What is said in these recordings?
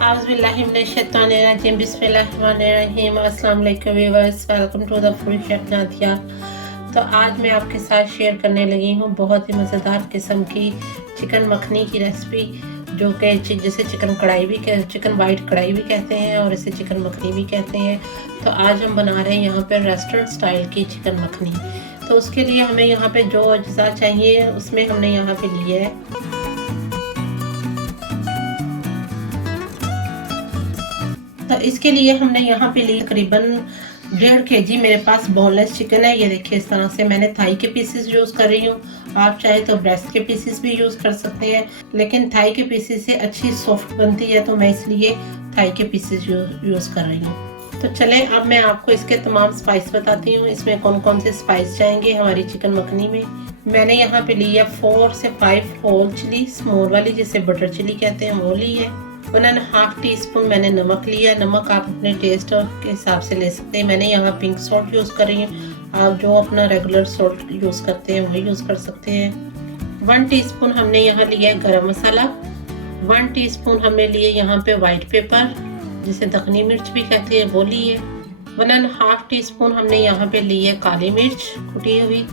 Auzubillahiminash-shaytanir-rajim. Bismillahir-rahmanir-rahim. अस्सलाम वालेकुम viewers, welcome to the food chef Nadia. तो आज मैं आपके साथ शेयर करने लगी हूँ बहुत ही मज़ेदार किस्म की चिकन मखनी की रेसिपी, जो कि जिसे चिकन वाइट कढ़ाई भी कहते हैं और इसे चिकन मखनी भी कहते हैं। तो आज हम बना रहे हैं यहाँ पे रेस्टोरेंट स्टाइल की चिकन मखनी। तो उसके लिए हमें यहाँ पे जो अज्जा चाहिए उसमें हमने यहाँ पे लिए है तो इसके लिए हमने यहाँ पे लिए तकरीबन 1.5 kg मेरे पास बोनलेस चिकन है। ये देखिए, इस तरह से मैंने थाई के पीसेस यूज़ कर रही हूँ। आप चाहे तो ब्रेस्ट के पीसेस भी यूज़ कर सकते हैं, लेकिन थाई के पीसेस से अच्छी सॉफ्ट बनती है, तो मैं इसलिए थाई के पीसेस यूज़ कर रही हूँ। तो चलें, अब मैं आपको इसके तमाम स्पाइस बताती हूँ, इसमें कौन कौन से स्पाइस जाएंगे हमारी चिकन मखनी में। मैंने यहाँ पे ली है 4 से 5 होल चिली, स्मॉल वाली जिसे बटर चिली कहते हैं, वो ली है। 1.5 टीस्पून मैंने नमक लिया। नमक आप अपने टेस्ट के हिसाब से ले सकते हैं। मैंने यहाँ पिंक सॉल्ट यूज़ कर रही हूँ, आप जो अपना रेगुलर सॉल्ट यूज़ करते हैं वही यूज़ कर सकते हैं। 1 टीस्पून हमने यहाँ लिया है गरम मसाला। 1 टीस्पून हमने लिए यहाँ पे वाइट पेपर, जिसे दखनी मिर्च भी कहते हैं, वो ली है। 1.5 टीस्पून हमने यहाँ पे ली है काली मिर्च कुटी हुई।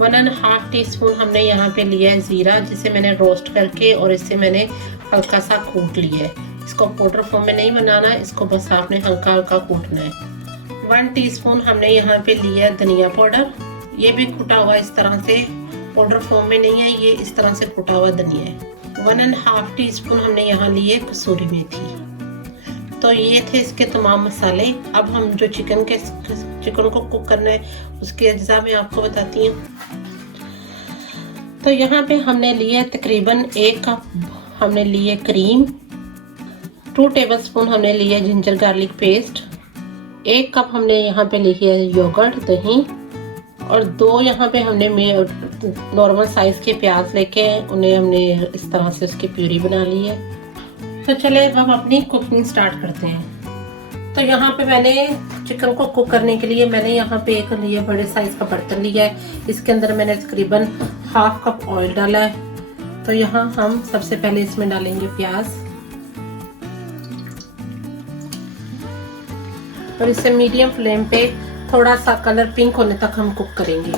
1.5 टीस्पून हमने यहाँ पे लिया है ज़ीरा, जिसे मैंने रोस्ट करके और इससे मैंने हल्का सा कूट लिया है। इसको पाउडर फॉर्म में नहीं बनाना, इसको बस आपने हल्का हल्का कूटना है। 1 टीस्पून हमने यहाँ पे लिया है धनिया पाउडर। ये भी कुटा हुआ इस तरह से, पाउडर फॉर्म में नहीं है, ये इस तरह से कुटा हुआ धनिया है। 1.5 टीस्पून हमने यहाँ लिए कसूरी मेथी। तो ये थे इसके तमाम मसाले। अब हम जो चिकन को कुक करना है उसके अज्जा में आपको बताती हूँ। तो यहाँ पे हमने लिए तकरीबन 1 कप हमने लिए क्रीम, 2 टेबलस्पून हमने लिए जिंजर गार्लिक पेस्ट, 1 कप हमने यहाँ पे ली है योगर्ट दही, और 2 यहाँ पे हमने नॉर्मल साइज के प्याज लेके उन्हें हमने इस तरह से उसकी प्यूरी बना ली है। तो चले अब हम अपनी कुकिंग स्टार्ट करते हैं। तो यहाँ पे मैंने चिकन को कुक करने के लिए मैंने यहाँ पे एक लिया बड़े साइज का बर्तन लिया है। इसके अंदर मैंने तकरीबन 1/2 कप ऑयल डाला है। तो यहाँ हम सबसे पहले इसमें डालेंगे प्याज, और इसे मीडियम फ्लेम पे थोड़ा सा कलर पिंक होने तक हम कुक करेंगे।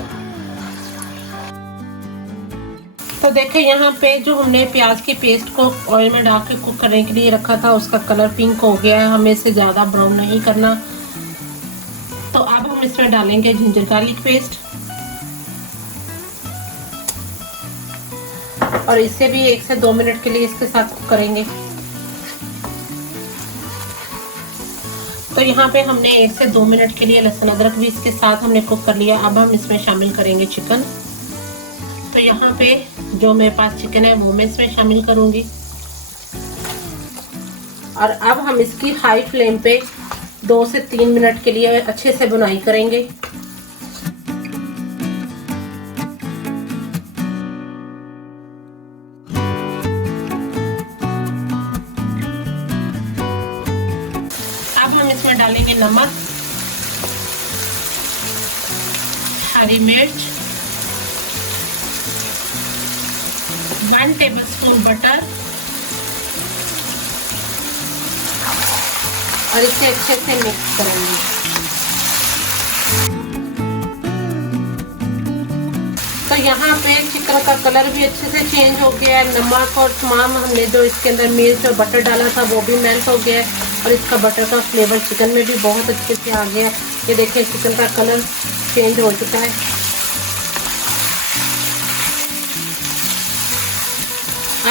तो देखें, यहाँ पे जो हमने प्याज के पेस्ट को ऑयल में डाल के कुक करने के लिए रखा था उसका कलर पिंक हो गया है। हमें इसे ज़्यादा ब्राउन नहीं करना। तो अब हम इसमें डालेंगे जिंजर गार्लिक पेस्ट, और इसे भी 1 से 2 मिनट के लिए इसके साथ कुक करेंगे। तो यहाँ पे हमने 1 से 2 मिनट के लिए लहसुन अदरक भी इसके साथ हमने कुक कर लिया। अब हम इसमें शामिल करेंगे चिकन। तो यहाँ पे जो मेरे पास चिकन है वो मैं इसमें शामिल करूँगी, और अब हम इसकी हाई फ्लेम पे 2 से 3 मिनट के लिए अच्छे से भुनाई करेंगे। इसमें डालेंगे नमक, हरी मिर्च, 1 टेबलस्पून बटर, और इसे अच्छे से मिक्स करेंगे। तो यहाँ पे चिकन का कलर भी अच्छे से चेंज हो गया है। नमक और तमाम हमने जो इसके अंदर मिर्च और बटर डाला था वो भी मेल्ट हो गया है, और इसका बटर का फ्लेवर चिकन में भी बहुत अच्छे से आ गया। ये देखिए, चिकन का कलर चेंज हो चुका है।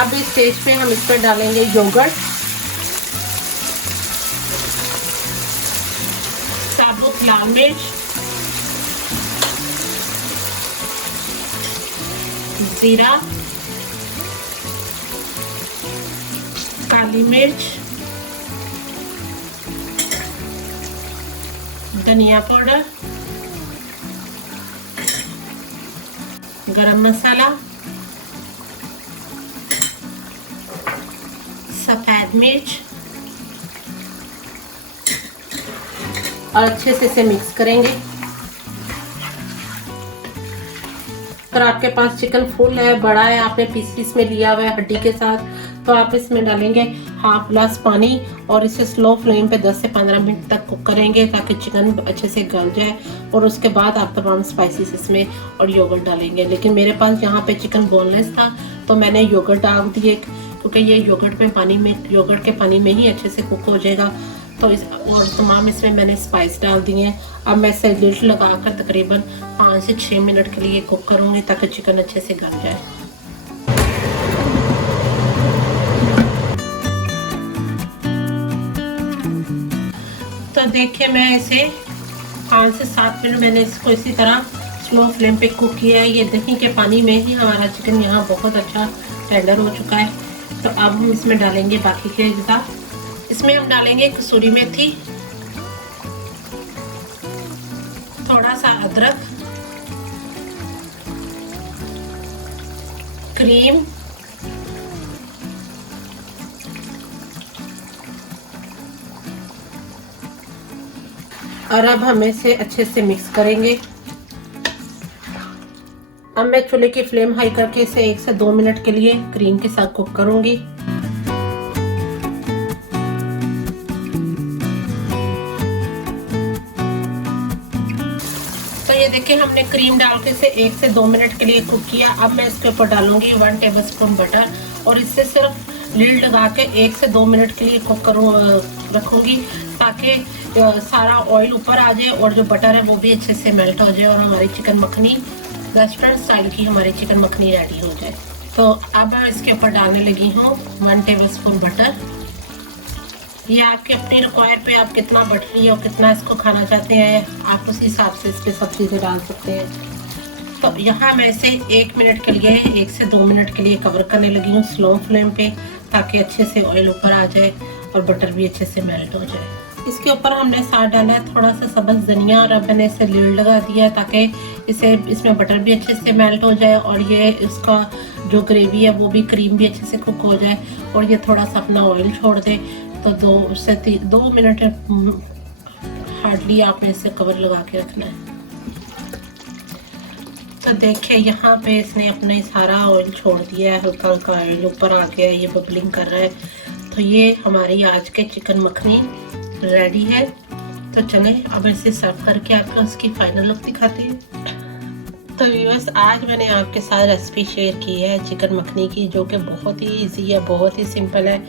अब इस स्टेज पे हम इस पर डालेंगे योगर्ट, साबुत लाल मिर्च, जीरा, काली मिर्च, धनिया पाउडर, गरम मसाला, सफेद मिर्च, और अच्छे से इसे मिक्स करेंगे। अगर आपके पास चिकन फुल है, बड़ा है, आपने पीस में लिया हुआ है हड्डी के साथ, तो आप इसमें डालेंगे हाफ ग्लास पानी और इसे स्लो फ्लेम पे 10 से 15 मिनट तक कुक करेंगे ताकि चिकन अच्छे से गल जाए। और उसके बाद आप तमाम स्पाइसेस इसमें और योगर्ट डालेंगे। लेकिन मेरे पास यहाँ पे चिकन बोनलेस था तो मैंने योगर्ट डाल दिए, क्योंकि ये योगर्ट के पानी में ही अच्छे से कुक हो जाएगा। तो और तमाम इसमें मैंने स्पाइस डाल दिए हैं। अब मैं इसे लिड लगाकर तकरीबन 5 से 6 मिनट के लिए कुक करूँगी ताकि चिकन अच्छे से गल जाए। तो देखिए मैं इसे 5 से 7 मिनट मैंने इसको इसी तरह स्लो फ्लेम पे कुक किया है। ये दही के पानी में ही हमारा चिकन यहाँ बहुत अच्छा टेंडर हो चुका है। तो अब हम इसमें डालेंगे बाकी के अज्जा। इसमें हम डालेंगे कसूरी मेथी, थोड़ा सा अदरक, क्रीम, और अब हम इसे अच्छे से मिक्स करेंगे। अब मैं चूल्हे की फ्लेम हाई करके इसे 1 से 2 मिनट के लिए क्रीम के साथ कुक करूंगी। तो ये देखिए हमने क्रीम डाल के इसे 1 से 2 मिनट के लिए कुक किया। अब मैं इसके ऊपर डालूंगी 1 टेबलस्पून बटर और इससे सिर्फ लीड लगा के 1 से 2 मिनट के लिए कुक रखूंगी ताकि सारा ऑयल ऊपर आ जाए और जो बटर है वो भी अच्छे से मेल्ट हो जाए और हमारी चिकन मखनी रेस्टोरेंट स्टाइल की हमारी चिकन मखनी रेडी हो जाए। तो अब मैं इसके ऊपर डालने लगी हूँ 1 टेबलस्पून बटर। ये आपके अपनी रिक्वायर पे आप कितना बटर या कितना इसको खाना चाहते हैं, आप उस हिसाब से इस पर सब चीज़ें डाल सकते हैं। तो यहाँ मैं इसे 1 मिनट के लिए 1 से 2 मिनट के लिए कवर करने लगी हूँ स्लो फ्लेम पे ताकि अच्छे से ऑयल ऊपर आ जाए और बटर भी अच्छे से मेल्ट हो जाए। इसके ऊपर हमने साथ डाला है थोड़ा सा सब्ज़ धनिया और अब मैंने इसे लीड लगा दिया है ताकि इसमें बटर भी अच्छे से मेल्ट हो जाए और ये इसका जो ग्रेवी है वो भी क्रीम भी अच्छे से कुक हो जाए और ये थोड़ा सा अपना ऑयल छोड़ दे। तो 2 से 2 मिनट हार्डली आपने इसे कवर लगा के रखना है। तो देखिए यहाँ पे इसने अपने सारा ऑयल छोड़ दिया है, हल्का हल्का ऑयल ऊपर आ गया है, ये बबलिंग कर रहा है। तो ये हमारी आज के चिकन मखनी रेडी है। तो चलें अब इसे सर्व करके आपको उसकी फाइनल लुक दिखाते हैं। तो व्यूअर्स आज मैंने आपके साथ रेसिपी शेयर की है चिकन मखनी की, जो कि बहुत ही इजी है, बहुत ही सिंपल है,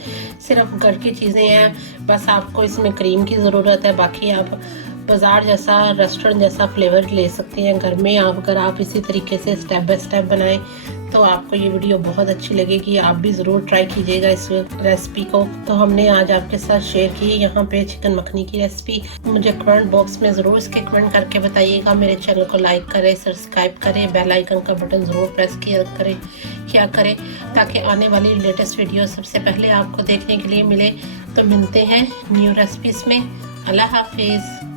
सिर्फ घर की चीज़ें हैं। बस आपको इसमें क्रीम की ज़रूरत है, बाकी आप बाज़ार जैसा रेस्टोरेंट जैसा फ्लेवर ले सकते हैं घर में। अगर आप इसी तरीके से स्टेप बाय स्टेप बनाएं तो आपको ये वीडियो बहुत अच्छी लगेगी। आप भी ज़रूर ट्राई कीजिएगा इस रेसिपी को। तो हमने आज आपके साथ शेयर की यहाँ पे चिकन मखनी की रेसिपी। मुझे कमेंट बॉक्स में ज़रूर इसके कमेंट करके बताइएगा। मेरे चैनल को लाइक करें, सब्सक्राइब करें, बेल आइकन का बटन ज़रूर प्रेस किया करें ताकि आने वाली लेटेस्ट वीडियो सबसे पहले आपको देखने के लिए मिले। तो मिलते हैं न्यू रेसिपीज़ में। अल्लाह हाफिज़।